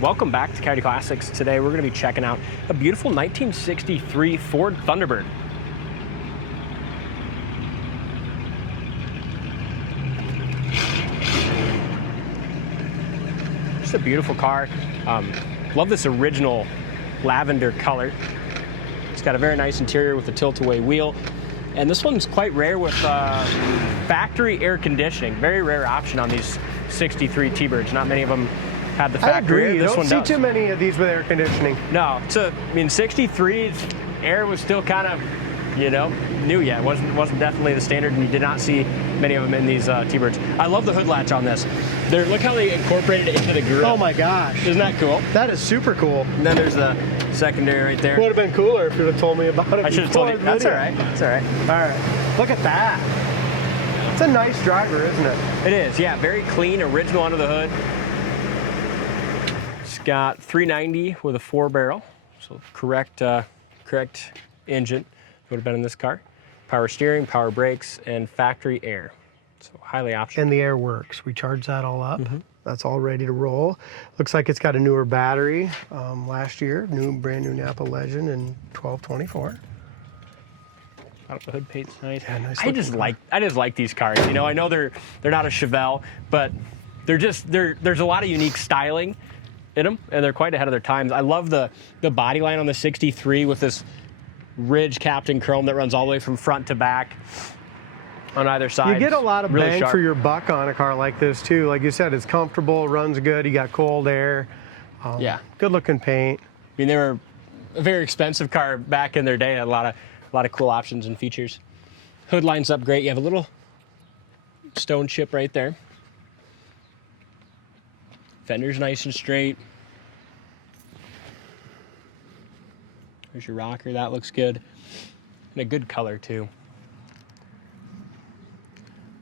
Welcome back to Coyote Classics. Today we're going to be checking out a beautiful 1963 Ford Thunderbird. Just a beautiful car. Love this original lavender color. It's got a very nice interior with a tilt-away wheel. And this one's quite rare with factory air conditioning. Very rare option on these 63 T-Birds. Not many of them have the factory air. You This don't one see does. too many of these with air conditioning. No, I mean 63 air was still kind of, new yet. Wasn't definitely the standard, and you did not see many of them in these T-Birds. I love the hood latch on this. Look how they incorporated it into the grill. Oh my gosh. Isn't that cool? That is super cool. And then there's the secondary right there. Would have been cooler if you'd have told me about it. I should have told you. That's all right. That's all right. All right. Look at that. It's a nice driver, isn't it? It is, yeah. Very clean, original under the hood. It's got 390 with a 4-barrel, so correct engine would have been in this car. Power steering, power brakes, and factory air. So highly optional. And the air works. We charge that all up. That's all ready to roll. Looks like it's got a newer battery last year. Brand new Napa Legend in 1224. The hood paint's nice. Yeah, nice I just like these cars. I know they're not a Chevelle, but there's a lot of unique styling in them, and they're quite ahead of their times. I love the body line on the 63 with this ridge capped in chrome that runs all the way from front to back on either side. You get a lot of really bang sharp for your buck on a car like this too. Like you said, it's comfortable, runs good. You got cold air. Yeah, Good looking paint. I mean, they were a very expensive car back in their day. Had a lot of cool options and features. Hood lines up great. You have a little stone chip right there. Fender's nice and straight. There's your rocker. That looks good. And a good color too.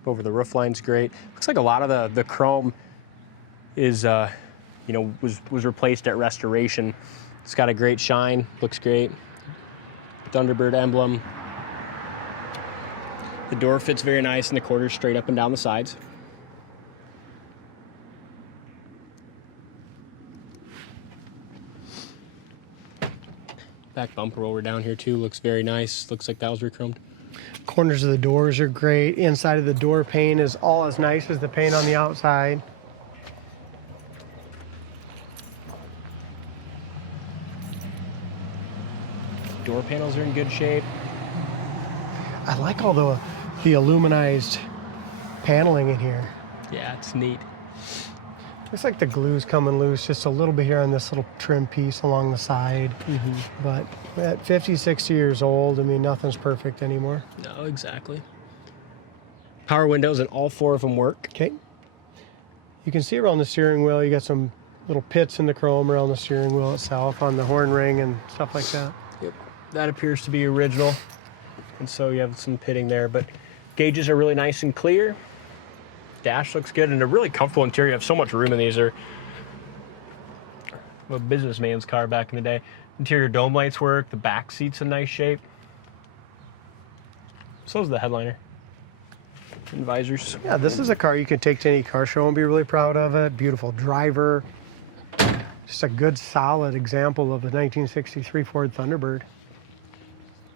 Over the roof line's great. Looks like a lot of the chrome is was replaced at restoration. It's got a great shine. Looks great. Thunderbird emblem. The door fits very nice, and the quarters straight up and down the sides. Back bumper roller down here too looks very nice. Looks like that was re-chromed. Corners of the doors are great. Inside of the door pane is all as nice as the paint on the outside. Door panels are in good shape. I like all the aluminized paneling in here. Yeah, it's neat. Looks like the glue's coming loose just a little bit here on this little trim piece along the side. But at 50, 60 years old, I mean, nothing's perfect anymore. No, exactly. Power windows, and all 4 of them work. Okay. You can see around the steering wheel, you got some little pits in the chrome around the steering wheel itself on the horn ring and stuff like that. Yep. That appears to be original. And so you have some pitting there, but gauges are really nice and clear. Dash looks good, and a really comfortable interior. You have so much room in these. They're a businessman's car back in the day. Interior dome lights work. The back seat's in nice shape. So is the headliner. And visors. Yeah, this is a car you can take to any car show and be really proud of it. Beautiful driver. Just a good, solid example of the 1963 Ford Thunderbird.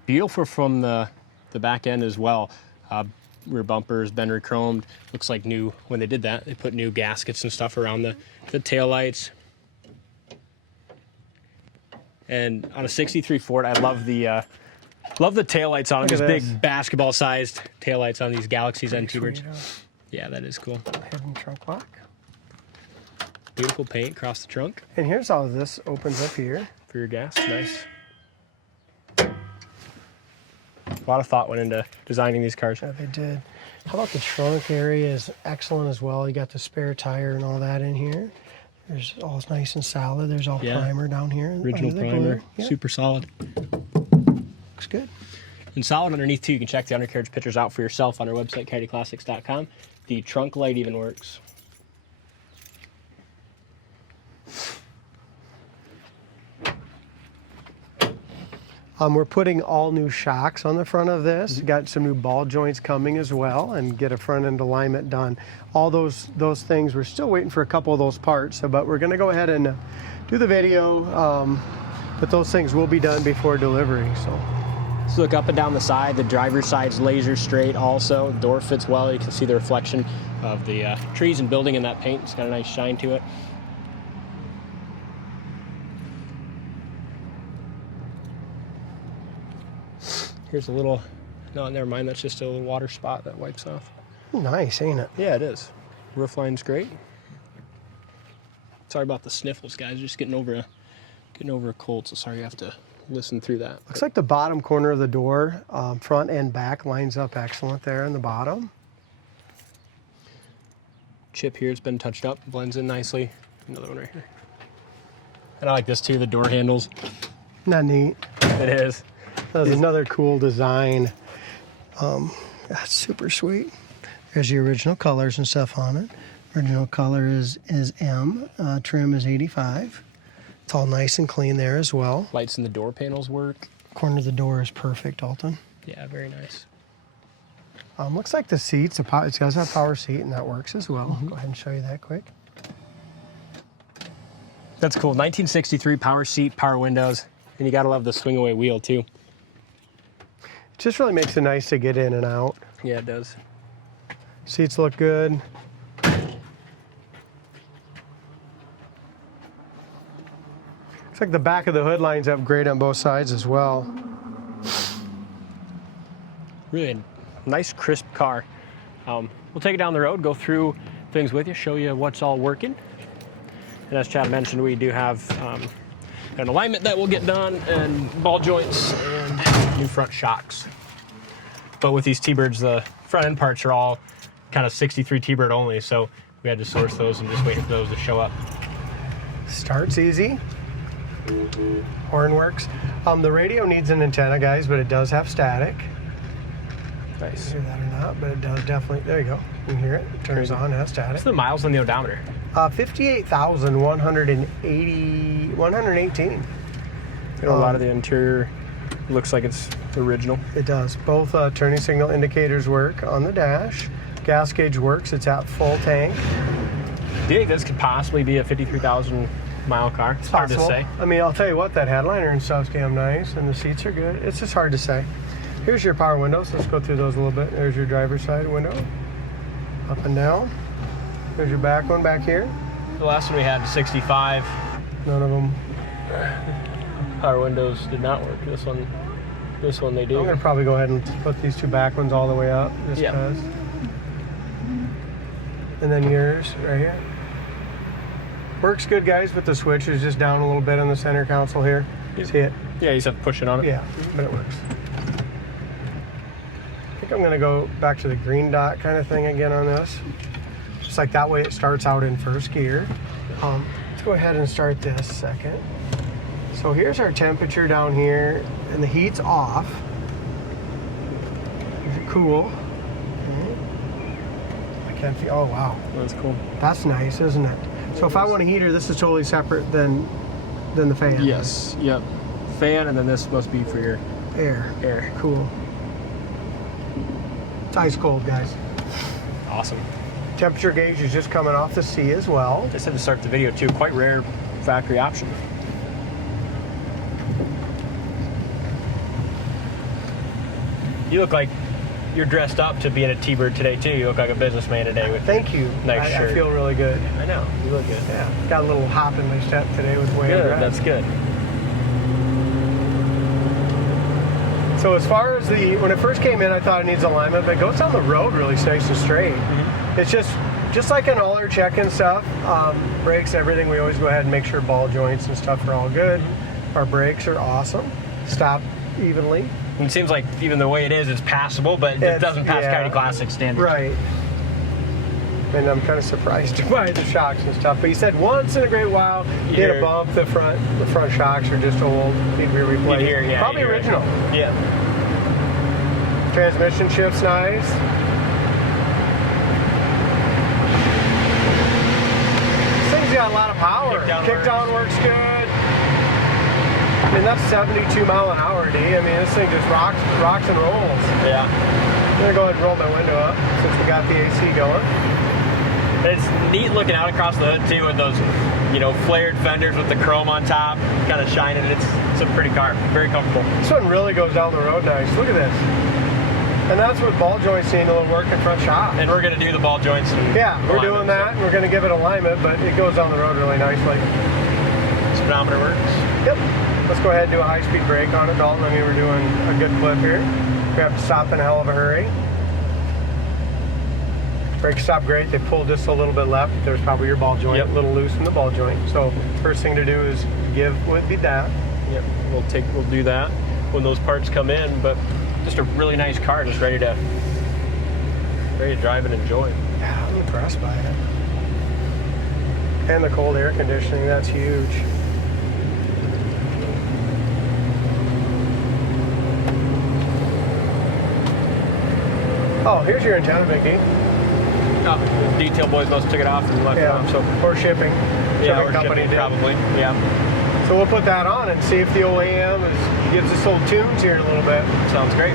Beautiful from the back end as well. Rear bumpers been re-chromed. Looks like new. When they did that, they put new gaskets and stuff around the tail lights. And on a 63 Ford, I love the tail lights on them. These big basketball-sized tail lights on these Galaxies and T-Birds. Yeah, that is cool. Hidden trunk lock. Beautiful paint across the trunk. And here's how this opens up here. For your gas, nice. A lot of thought went into designing these cars. Yeah, they did. How about the trunk area is excellent as well. You got the spare tire and all that in here. There's all nice and solid. There's all primer down here. Original primer, super solid. Looks good. And solid underneath too. You can check the undercarriage pictures out for yourself on our website, coyoteClassics.com. The trunk light even works. We're putting all new shocks on the front of this. Got some new ball joints coming as well, and get a front end alignment done. All those things, we're still waiting for a couple of those parts, but we're going to go ahead and do the video, but those things will be done before delivery. So let's look up and down the side. The driver's side's laser straight also. The door fits well. You can see the reflection of the trees and building in that paint. It's got a nice shine to it. Here's a little, no, never mind. That's just a little water spot that wipes off. nice, ain't it? Yeah, it is. Roof line's great. Sorry about the sniffles, guys. Just getting over a cold, so sorry you have to listen through that. Looks like the bottom corner of the door, front and back, lines up excellent there in the bottom. Chip here has been touched up, blends in nicely. Another one right here. And I like this too, the door handles. Not neat. It is. That's another cool design. That's super sweet. There's the original colors and stuff on it. Original color is M. Trim is 85. It's all nice and clean there as well. Lights in the door panels work. Corner of the door is perfect, Alton. Yeah, very nice. Looks like the seats, it does have power seat, and that works as well. Go ahead and show you that quick. That's cool. 1963 power seat, power windows, and you gotta love the swing away wheel too. It just really makes it nice to get in and out. Yeah, it does. Seats look good. Looks like the back of the hood lines up great on both sides as well. Really nice, crisp car. We'll take it down the road, go through things with you, show you what's all working. And as Chad mentioned, we do have an alignment that will get done, and ball joints and new front shocks. But with these T-Birds, the front end parts are all kind of 63 T-Bird only, so we had to source those and just wait for those to show up. Starts easy. Horn works. The radio needs an antenna, guys, but it does have static. Nice. Hear that or not, but it does definitely. There you go. You can hear it. It turns on, has static. What's the miles on the odometer? 58,118. A lot of the interior looks like it's original. It does. Both turning signal indicators work on the dash. Gas gauge works. It's at full tank. Do you think this could possibly be a 53,000 mile car? It's hard to say. I mean, I'll tell you what, that headliner and stuff's damn nice, and the seats are good. It's just hard to say. Here's your power windows. Let's go through those a little bit. There's your driver's side window. Up and down. There's your back one back here. The last one we had, 65. None of them. Power windows did not work. This one they do. I'm gonna probably go ahead and put these two back ones all the way up, just Yeah. because. And then yours right here. Works good, guys, but the switch is just down a little bit on the center console here. See it? Yeah, you just have to push it on it. Yeah, but it works. I think I'm gonna go back to the green dot kind of thing again on this. Just like that way it starts out in first gear. Let's go ahead and start this second. So here's our temperature down here, and the heat's off. Is it cool? I can't feel, oh wow. That's cool. That's nice, isn't it? So if I want a heater, this is totally separate than the fan. Yes, yep. Fan, and then this must be for your Air. Cool. It's ice cold, guys. Awesome. Temperature gauge is just coming off the C as well. Just had to start the video too. Quite rare factory option. You look like you're dressed up to be in a T-Bird today too. You look like a businessman today with Thank you. Nice shirt. I feel really good. I know. You look good. Yeah. Got a little hop in my step today with way Good. I'm That's good. So as far as when it first came in, I thought it needs alignment, but it goes down the road really nice and straight. It's just like in all our check-in stuff, brakes, everything, we always go ahead and make sure ball joints and stuff are all good. Our brakes are awesome. Stop evenly. And it seems like even the way it is, it's passable, but it doesn't pass Coyote Classic standards. Right. And I'm kind of surprised by the shocks and stuff. But he said once in a great while, you hit a bump, the front shocks are just old, need to be replaced. Probably original. Yeah. Transmission shift's nice. This thing's got a lot of power. Kickdown works good. I mean, that's 72 mile an hour, D. I mean, this thing just rocks and rolls. Yeah. I'm gonna go ahead and roll my window up since we got the AC going. It's neat looking out across the hood too with those, you know, flared fenders with the chrome on top, kind of shining. It's a pretty car, very comfortable. This one really goes down the road nice. Look at this. And that's with ball joints need a little work in front shop. And we're going to do the ball joints. Yeah, we're doing that. And we're going to give it alignment, but it goes down the road really nicely. Speedometer works. Yep. Let's go ahead and do a high-speed brake on it, Dalton. I mean, we're doing a good clip here. We have to stop in a hell of a hurry. Brakes stop great. They pulled just a little bit left. There's probably your ball joint, a little loose in the ball joint. So first thing to do is give would be that. Yep. We'll do that when those parts come in. But just a really nice car, just ready to drive and enjoy. Yeah, I'm impressed by it. And the cold air conditioning, that's huge. Oh, here's your antenna, Mickey. Oh, the detail boys must have took it off and left it on. So or shipping. Yeah, or company shipping, did. probably. Yeah. So we'll put that on and see if the OEM gives us old tunes here in a little bit. Sounds great.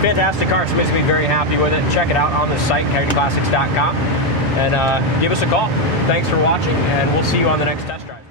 Fantastic car. Somebody's going to be very happy with it. Check it out on the site, coyoteclassics.com, and give us a call. Thanks for watching, and we'll see you on the next test drive.